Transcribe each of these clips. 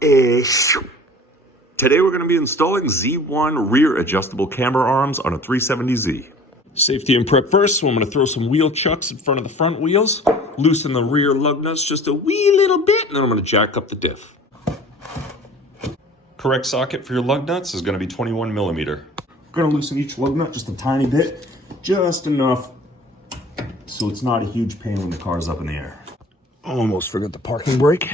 Today we're going to be installing Z1 rear adjustable camber arms on a 370Z. Safety and prep first, so I'm going to throw some wheel chucks in front of the front wheels, loosen the rear lug nuts just a wee little bit, and then I'm going to jack up the diff. Correct socket for your lug nuts is going to be 21 millimeter. I'm going to loosen each lug nut just a tiny bit, just enough so it's not a huge pain when the car's up in the air. Almost forgot the parking brake.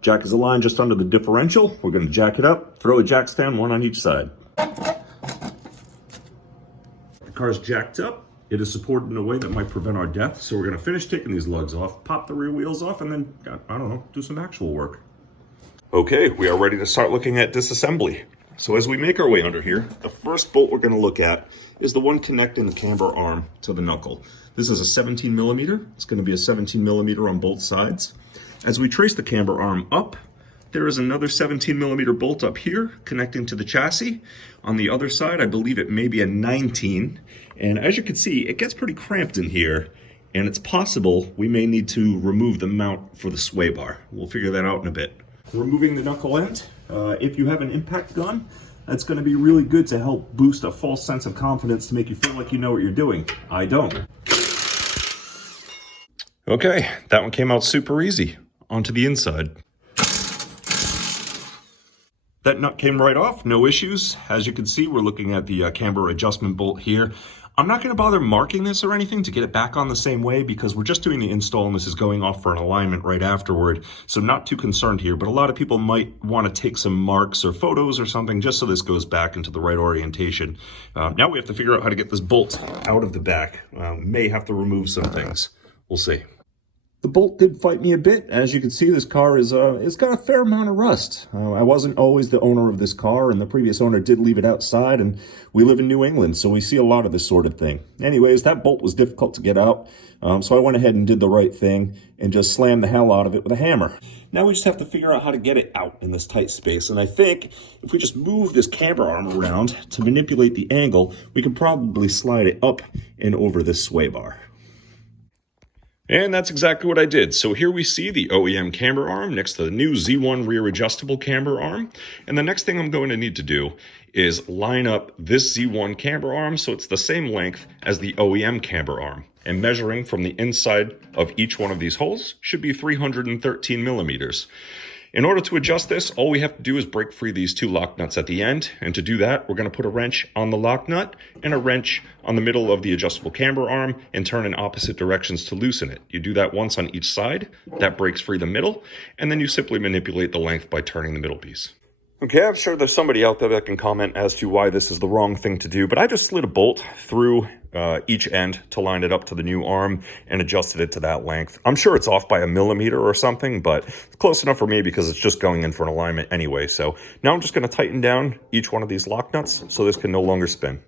Jack is aligned just under the differential. We're going to jack it up, throw a jack stand, one on each side. The car's jacked up. It is supported in a way that might prevent our death. So we're going to finish taking these lugs off, pop the rear wheels off, and then, I don't know, do some actual work. Okay, we are ready to start looking at disassembly. So as we make our way under here, the first bolt we're going to look at is the one connecting the camber arm to the knuckle. This is a 17 millimeter. It's going to be a 17 millimeter on both sides. As we trace the camber arm up, there is another 17 millimeter bolt up here connecting to the chassis. On the other side, I believe it may be a 19. And as you can see, it gets pretty cramped in here, and it's possible we may need to remove the mount for the sway bar. We'll figure that out in a bit. Removing the knuckle end, if you have an impact gun, that's going to be really good to help boost a false sense of confidence to make you feel like you know what you're doing. I don't. Okay, that one came out super easy. Onto the inside. That nut came right off, no issues. As you can see, we're looking at the camber adjustment bolt here. I'm not going to bother marking this or anything to get it back on the same way because we're just doing the install and this is going off for an alignment right afterward. So not too concerned here, but a lot of people might want to take some marks or photos or something just so this goes back into the right orientation. Now we have to figure out how to get this bolt out of the back. May have to remove some things. We'll see. The bolt did fight me a bit. As you can see, this car is it's got a fair amount of rust. I wasn't always the owner of this car, and the previous owner did leave it outside, and we live in New England, so we see a lot of this sort of thing. Anyways, that bolt was difficult to get out, so I went ahead and did the right thing and just slammed the hell out of it with a hammer. Now we just have to figure out how to get it out in this tight space, and I think if we just move this camber arm around to manipulate the angle, we can probably slide it up and over this sway bar. And that's exactly what I did. So here we see the OEM camber arm next to the new Z1 rear adjustable camber arm. And the next thing I'm going to need to do is line up this Z1 camber arm so it's the same length as the OEM camber arm. And measuring from the inside of each one of these holes should be 313 millimeters. In order to adjust this, all we have to do is break free these two lock nuts at the end. And to do that, we're going to put a wrench on the lock nut and a wrench on the middle of the adjustable camber arm and turn in opposite directions to loosen it. You do that once on each side. That breaks free the middle. And then you simply manipulate the length by turning the middle piece. Okay, I'm sure there's somebody out there that can comment as to why this is the wrong thing to do, but I just slid a bolt through each end to line it up to the new arm and adjusted it to that length. I'm sure it's off by a millimeter or something, but it's close enough for me because it's just going in for an alignment anyway. So now I'm just going to tighten down each one of these lock nuts so this can no longer spin.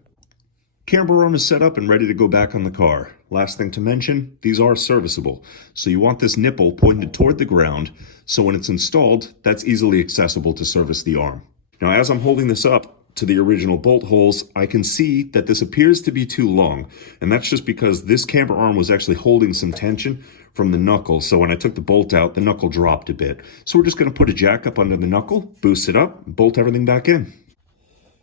Camber arm is set up and ready to go back on the car. Last thing to mention, these are serviceable. So you want this nipple pointed toward the ground, so when it's installed, that's easily accessible to service the arm. Now, as I'm holding this up to the original bolt holes, I can see that this appears to be too long. And that's just because this camber arm was actually holding some tension from the knuckle. So when I took the bolt out, the knuckle dropped a bit. So we're just going to put a jack up under the knuckle, boost it up, bolt everything back in.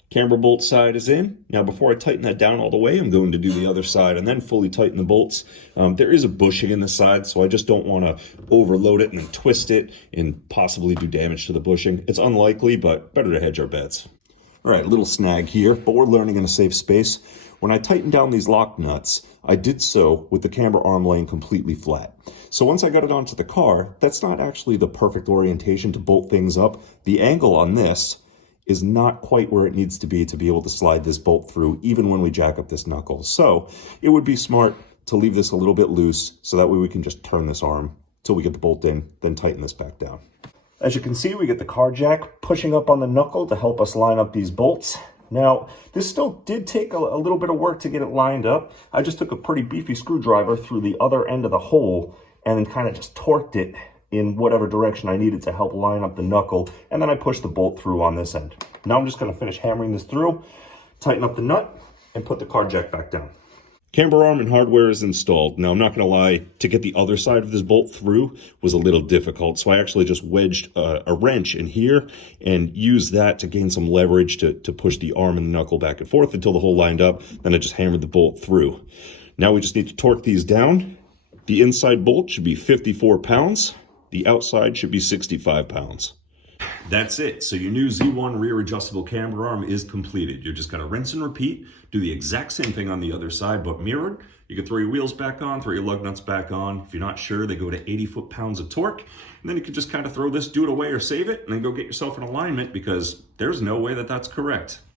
Camber bolt side is in. Now before I tighten that down all the way, I'm going to do the other side and then fully tighten the bolts. There is a bushing in the side, so I just don't want to overload it and then twist it and possibly do damage to the bushing. It's unlikely, but better to hedge our bets. All right, little snag here, but we're learning in a safe space. When I tightened down these lock nuts, I did so with the camber arm laying completely flat. So once I got it onto the car, that's not actually the perfect orientation to bolt things up. The angle on this is not quite where it needs to be able to slide this bolt through, even when we jack up this knuckle. So it would be smart to leave this a little bit loose so that way we can just turn this arm till we get the bolt in, then tighten this back down. As you can see, we get the car jack pushing up on the knuckle to help us line up these bolts. Now, this still did take a little bit of work to get it lined up. I just took a pretty beefy screwdriver through the other end of the hole and then kind of just torqued it in whatever direction I needed to help line up the knuckle, and then I pushed the bolt through on this end. Now I'm just going to finish hammering this through, tighten up the nut, and put the car jack back down. Camber arm and hardware is installed. Now, I'm not going to lie, to get the other side of this bolt through was a little difficult. So I actually just wedged a wrench in here and used that to gain some leverage to push the arm and the knuckle back and forth until the hole lined up. Then I just hammered the bolt through. Now we just need to torque these down. The inside bolt should be 54 pounds. The outside should be 65 pounds. That's it. So your new Z1 rear adjustable camber arm is completed. You're just going to rinse and repeat, do the exact same thing on the other side, but mirrored. You can throw your wheels back on, throw your lug nuts back on. If you're not sure, they go to 80 foot-pounds of torque. And then you can just kind of throw this, do it away or save it, and then go get yourself an alignment because there's no way that that's correct.